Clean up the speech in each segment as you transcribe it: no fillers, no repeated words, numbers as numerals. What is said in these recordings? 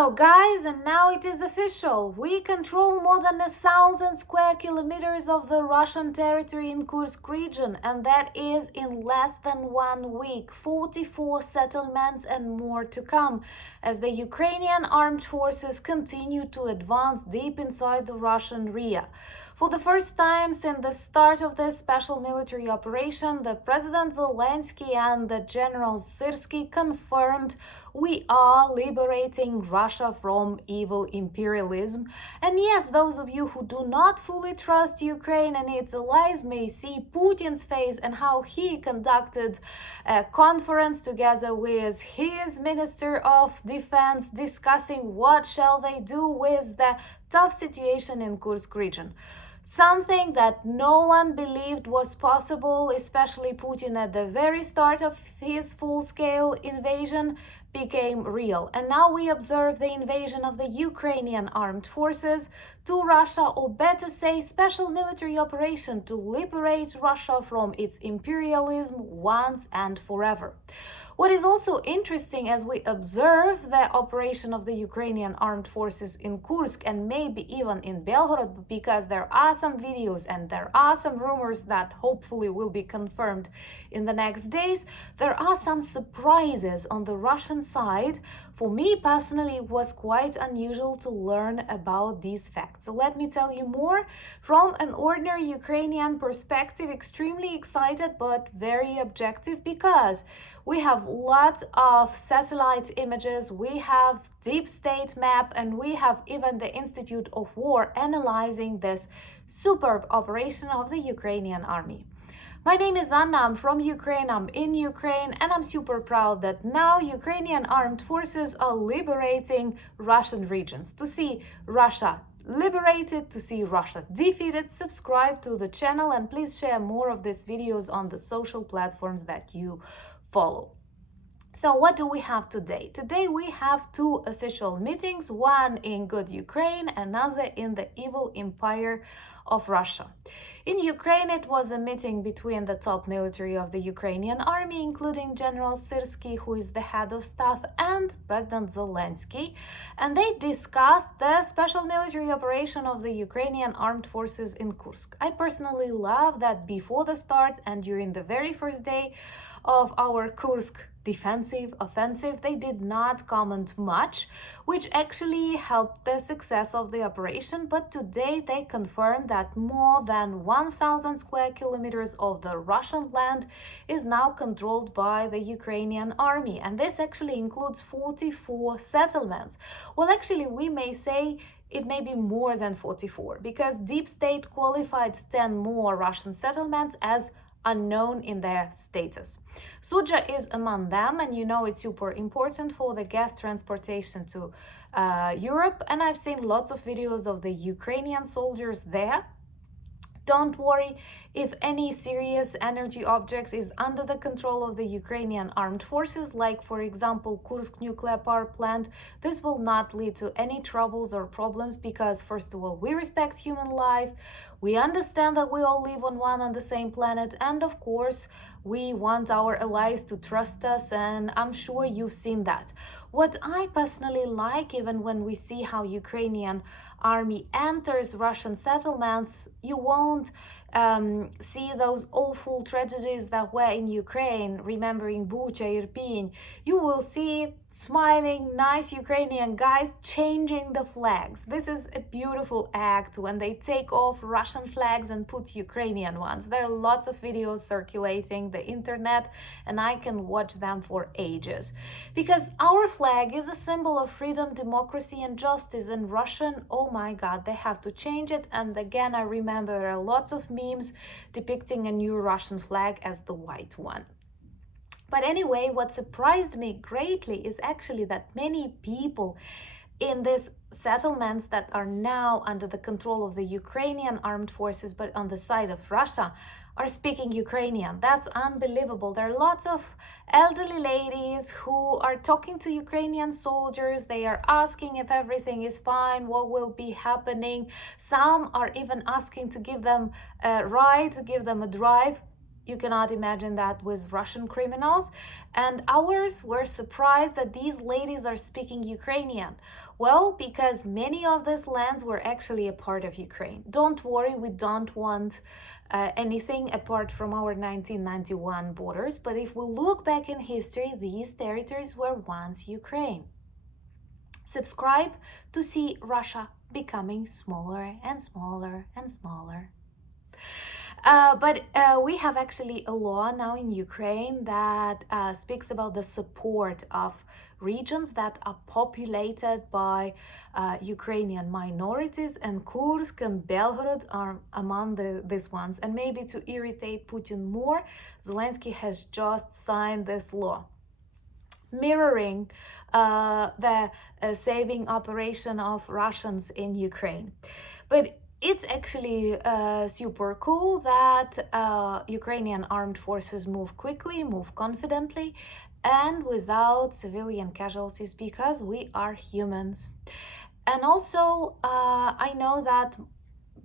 So guys, and now it is official. We control more than 1,000 square kilometers of the Russian territory in Kursk region, and that is in less than 1 week. 44 settlements and more to come, as the Ukrainian armed forces continue to advance deep inside the Russian area. For the first time since the start of this special military operation, the President Zelensky and the General Syrsky confirmed we are liberating Russia from evil imperialism. And yes, those of you who do not fully trust Ukraine and its allies may see Putin's face and how he conducted a conference together with his Minister of Defense discussing what shall they do with the tough situation in Kursk region. Something that no one believed was possible, especially Putin at the very start of his full-scale invasion, became real. And now we observe the invasion of the Ukrainian armed forces to Russia, or better say, special military operation to liberate Russia from its imperialism once and forever. What is also interesting as we observe the operation of the Ukrainian armed forces in Kursk and maybe even in Belgorod, because there are some videos and there are some rumors that hopefully will be confirmed in the next days, there are some surprises on the Russian side. For me personally, it was quite unusual to learn about these facts. So let me tell you more from an ordinary Ukrainian perspective, extremely excited but very objective, because we have lots of satellite images, we have deep state map, and we have even the Institute of War analyzing this superb operation of the Ukrainian army. My name is Anna, I'm from Ukraine, I'm in Ukraine, and I'm super proud that now Ukrainian armed forces are liberating Russian regions. To see Russia liberated, to see Russia defeated, subscribe to the channel and please share more of these videos on the social platforms that you follow. So what do we have today? Today we have two official meetings, one in good Ukraine, another in the evil empire of Russia. In Ukraine, it was a meeting between the top military of the Ukrainian army, including General Syrsky, who is the head of staff, and President Zelensky, and they discussed the special military operation of the Ukrainian armed forces in Kursk. I personally love that before the start and during the very first day of our Kursk defensive offensive, they did not comment much, which actually helped the success of the operation. But today they confirmed that more than 1,000 square kilometers of the Russian land is now controlled by the Ukrainian army, and this actually includes 44 settlements. Well, actually we may say it may be more than 44, because Deep State qualified 10 more Russian settlements as unknown in their status. Suja is among them, and you know it's super important for the gas transportation to Europe, and I've seen lots of videos of the Ukrainian soldiers there. Don't worry if any serious energy object is under the control of the Ukrainian armed forces, like for example Kursk nuclear power plant. This will not lead to any troubles or problems, because first of all, we respect human life, we understand that we all live on one and the same planet, and of course we want our allies to trust us, and I'm sure you've seen that. What I personally like, even when we see how Ukrainian army enters Russian settlements, you won't see those awful tragedies that were in Ukraine, remembering Bucha, Irpin. You will see smiling, nice Ukrainian guys changing the flags. This is a beautiful act when they take off Russian flags and put Ukrainian ones. There are lots of videos circulating the internet, and I can watch them for ages. Because our flag is a symbol of freedom, democracy, and justice. And Russian, oh my God, they have to change it. And again, I remember there are lots of memes depicting a new Russian flag as the white one. But anyway, what surprised me greatly is actually that many people in these settlements that are now under the control of the Ukrainian armed forces, but on the side of Russia, are speaking Ukrainian. That's unbelievable. There are lots of elderly ladies who are talking to Ukrainian soldiers. They are asking if everything is fine, what will be happening. Some are even asking to give them a ride, to give them a drive. You cannot imagine that with Russian criminals. And ours were surprised that these ladies are speaking Ukrainian. Well, because many of these lands were actually a part of Ukraine. Don't worry, we don't want anything apart from our 1991 borders. But if we look back in history, these territories were once Ukraine. Subscribe to see Russia becoming smaller and smaller and smaller. But we have actually a law now in Ukraine that speaks about the support of regions that are populated by Ukrainian minorities, and Kursk and Belgorod are among these ones. And maybe to irritate Putin more, Zelensky has just signed this law, mirroring the saving operation of Russians in Ukraine. But it's actually super cool that Ukrainian armed forces move quickly, move confidently, and without civilian casualties, because we are humans. And also, I know that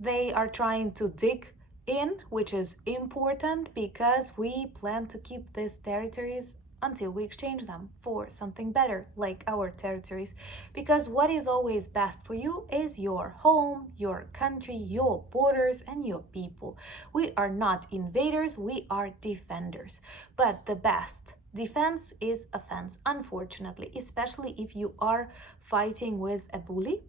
they are trying to dig in, which is important because we plan to keep these territories until we exchange them for something better, like our territories. Because what is always best for you is your home, your country, your borders, and your people. We are not invaders, we are defenders. But the best defense is offense, unfortunately, especially if you are fighting with a bully.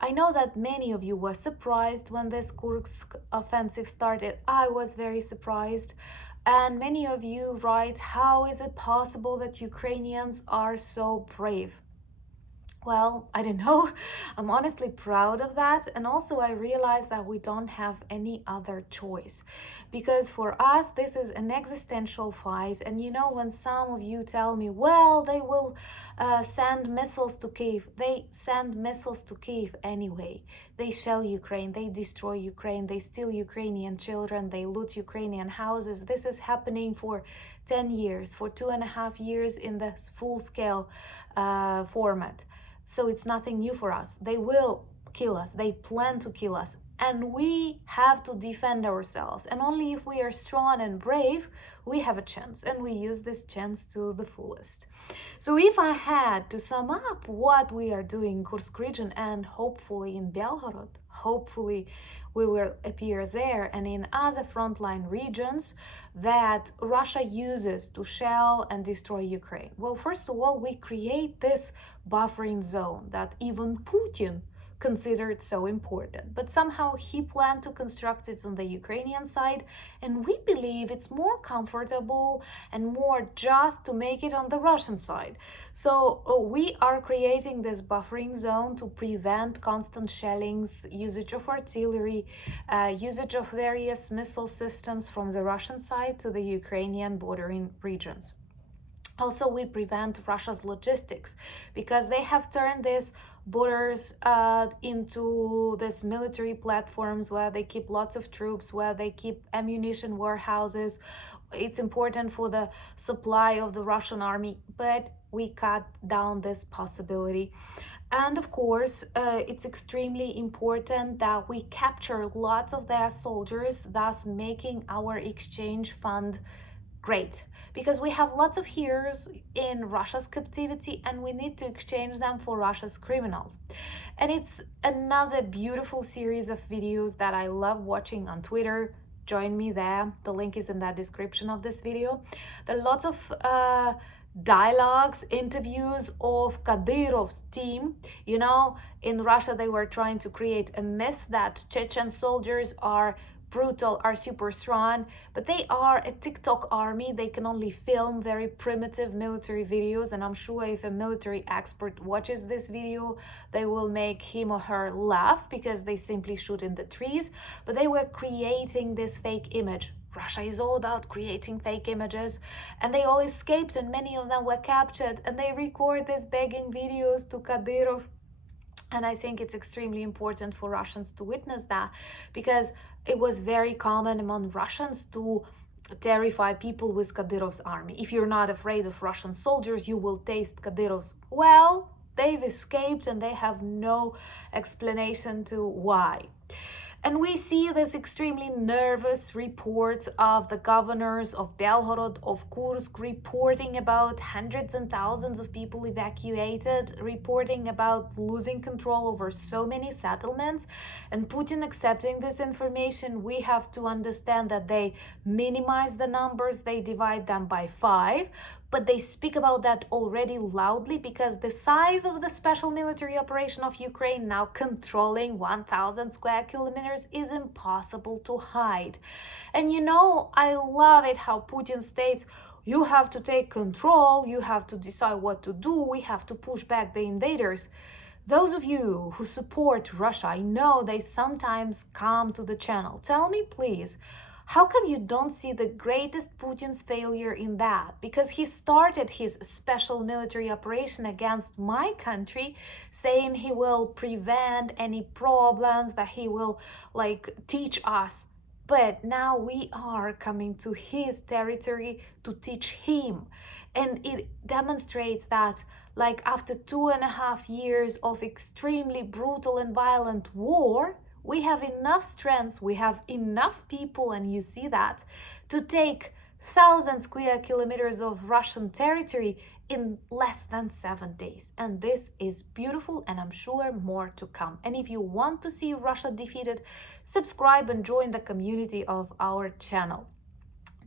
I know that many of you were surprised when this Kursk offensive started. I was very surprised. And many of you write, how is it possible that Ukrainians are so brave? Well, I don't know. I'm honestly proud of that. And also I realize that we don't have any other choice. Because for us, this is an existential fight. And you know, when some of you tell me, well, they will send missiles to Kyiv. They send missiles to Kyiv anyway. They shell Ukraine. They destroy Ukraine. They steal Ukrainian children. They loot Ukrainian houses. This is happening for 10 years, for 2.5 years in the full-scale format. So it's nothing new for us. They will kill us. They plan to kill us. And we have to defend ourselves. And only if we are strong and brave, we have a chance. And we use this chance to the fullest. So if I had to sum up what we are doing in Kursk region and hopefully in Belgorod, hopefully we will appear there and in other frontline regions that Russia uses to shell and destroy Ukraine. Well, first of all, we create this buffering zone that even Putin considered so important, but somehow he planned to construct it on the Ukrainian side, and we believe it's more comfortable and more just to make it on the Russian side. So we are creating this buffering zone to prevent constant shellings, usage of artillery, usage of various missile systems from the Russian side to the Ukrainian bordering regions. Also, we prevent Russia's logistics because they have turned these borders into these military platforms where they keep lots of troops, where they keep ammunition warehouses. It's important for the supply of the Russian army, but we cut down this possibility. And of course, it's extremely important that we capture lots of their soldiers, thus making our exchange fund great, because we have lots of heroes in Russia's captivity and we need to exchange them for Russia's criminals. And it's another beautiful series of videos that I love watching on Twitter. Join me there. The link is in the description of this video. There are lots of dialogues, interviews of Kadyrov's team. You know, in Russia they were trying to create a myth that Chechen soldiers are brutal, are super strong, but they are a TikTok army. They can only film very primitive military videos, and I'm sure if a military expert watches this video, they will make him or her laugh because they simply shoot in the trees. But they were creating this fake image. Russia is all about creating fake images, and they all escaped and many of them were captured, and they record these begging videos to Kadyrov. And I think it's extremely important for Russians to witness that, because it was very common among Russians to terrify people with Kadyrov's army. If you're not afraid of Russian soldiers, you will taste Kadyrov's. Well, they've escaped and they have no explanation to why. And we see this extremely nervous reports of the governors of Belgorod, of Kursk, reporting about hundreds and thousands of people evacuated, reporting about losing control over so many settlements. And Putin accepting this information, we have to understand that they minimize the numbers, they divide them by 5. But they speak about that already loudly because the size of the special military operation of Ukraine, now controlling 1,000 square kilometers, is impossible to hide. And I love it how Putin states, you have to take control, you have to decide what to do, we have to push back the invaders. Those of you who support Russia, I know they sometimes come to the channel. Tell me, please, how come you don't see the greatest Putin's failure in that? Because he started his special military operation against my country, saying he will prevent any problems, that he will teach us. But now we are coming to his territory to teach him. And it demonstrates that after 2.5 years of extremely brutal and violent war, we have enough strength, we have enough people, and you see that, to take 1,000 square kilometers of Russian territory in less than 7 days. And this is beautiful, and I'm sure more to come. And if you want to see Russia defeated, subscribe and join the community of our channel.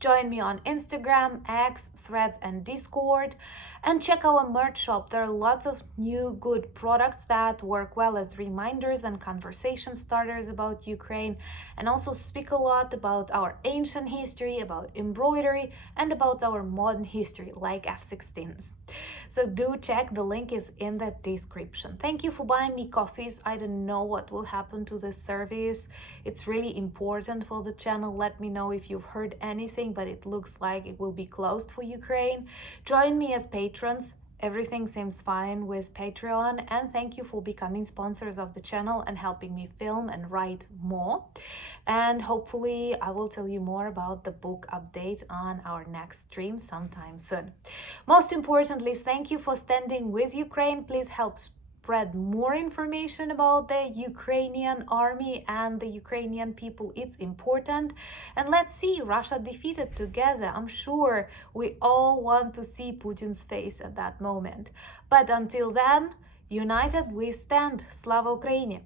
Join me on Instagram, X, Threads, and Discord, and check our merch shop. There are lots of new good products that work well as reminders and conversation starters about Ukraine, and also speak a lot about our ancient history, about embroidery, and about our modern history, like F-16s. So do check, the link is in the description. Thank you for buying me coffees. I don't know what will happen to this service. It's really important for the channel. Let me know if you've heard anything, but it looks like it will be closed for Ukraine. Join me as patrons. Everything seems fine with Patreon, and thank you for becoming sponsors of the channel and helping me film and write more. And hopefully I will tell you more about the book update on our next stream sometime soon. Most importantly, thank you for standing with Ukraine. Please help spread more information about the Ukrainian army and the Ukrainian people. It's important. And let's see Russia defeated together. I'm sure we all want to see Putin's face at that moment. But until then, united we stand. Slava Ukraini!